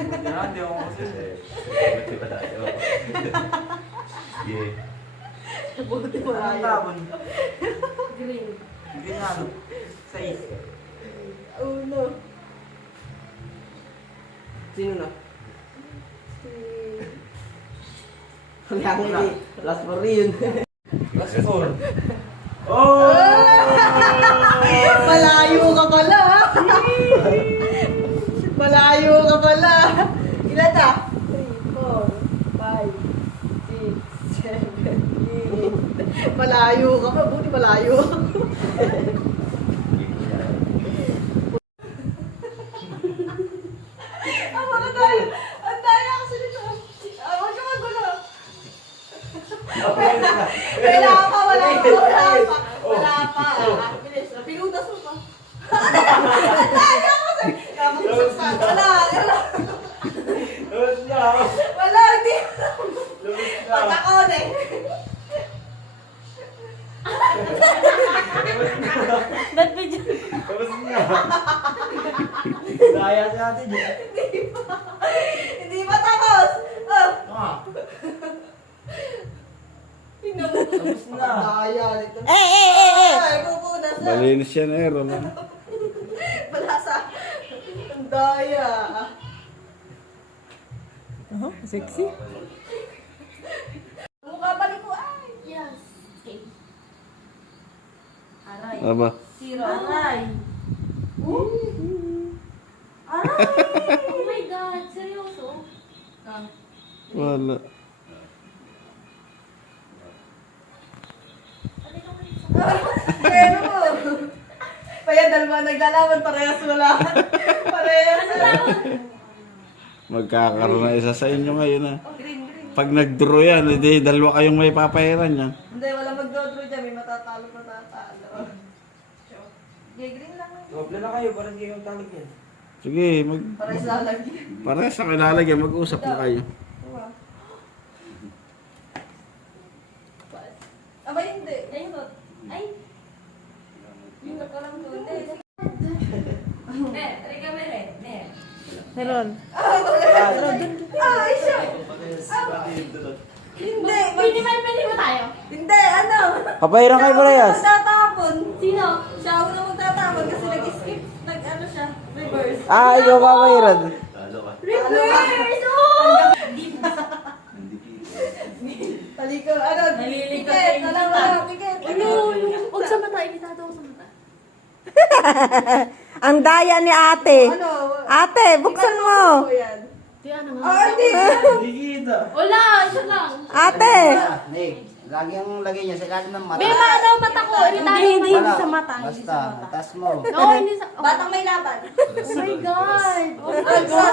Hindi ako kasi. Buti pa tayo. Yeah. Buti mo Anong ayaw. tabon? Green. Hindi na ano. 6. Uno. Sino na? Si... Wala ko na. Last for yun. Last 4. Oh! Malayo ka pala. Malayo ka pala. Ilan na? 3, 4, 5, 6, 7, 8. Malayo ka pa. Buti malayo. Ah, mga tayo. Ang tayo kasi nito. Ah, huwag ka magulo. Wala pa, wala pa, wala pa. Wala pa. Ah, bilis. Pinutas mo pa. Ang tayo kasi. Kapag wala, wala. Tapos na. Wala, hindi. Tapos na. Pagkakon eh. Tapos na. Daya sa atin eh. Hindi pa tapos. Oh. Ah. Tingnan mo. Tapos na. Daya nito. Eh! Ay, pupunas na. Malinis yan, Aaron. Balasa. Ang daya. Oh, sexy. Mukha balik ko. Ay. Yes. Okay. Aray. Aba. Zero. Aray. Aray. Oh my God. Seryoso? Ah. Wala. Pero mo. Kaya dalawa naglalaban, parehas wala. Parehas wala. Magkakaroon na isa sa inyo ngayon, ha. Oh, green, green. Pag nag-draw yan, hindi, dalawa kayong may papahiran yan. Hindi, wala magdodro dyan. May matatalo. Okay, green lang. Doble na kayo para hindi yung talag yan. Sige, Para isa lagi. para sa kilalagyan, mag-usap na kayo. Aba, hindi. Ayun ba? Ay. Yung nagkalang doon eh. Tari kami rin. Ah, siya. Hindi. Pwede mo tayo? Hindi, ano? Papahiran kayo parehas. Magtatapon. Sino? Siya ako na magtatapon kasi nag-skip. Nag-ano siya. Reverse. Ah, ikaw papahiran. Talo ka. Reverse! Oh! Taliko, ano? Nalilikot Tiket, yung alam mo mata. na, tiket. Ano? Huwag sa mata. Imitado ko sa mata. Ang daya ni ate. Ano? Ate, buksan mo. Ano yan? Di ano nga. Ah, hindi. Hindi kita. Wala! Isa lang. Ate. Nick, lagi ang lagay niya sa ilalim ng mata. Bema daw mata ko. Imitado Hindi Wala. sa mata. Basta, taas mo. No, hindi sa... Batang may laban. Oh my God! Ang sa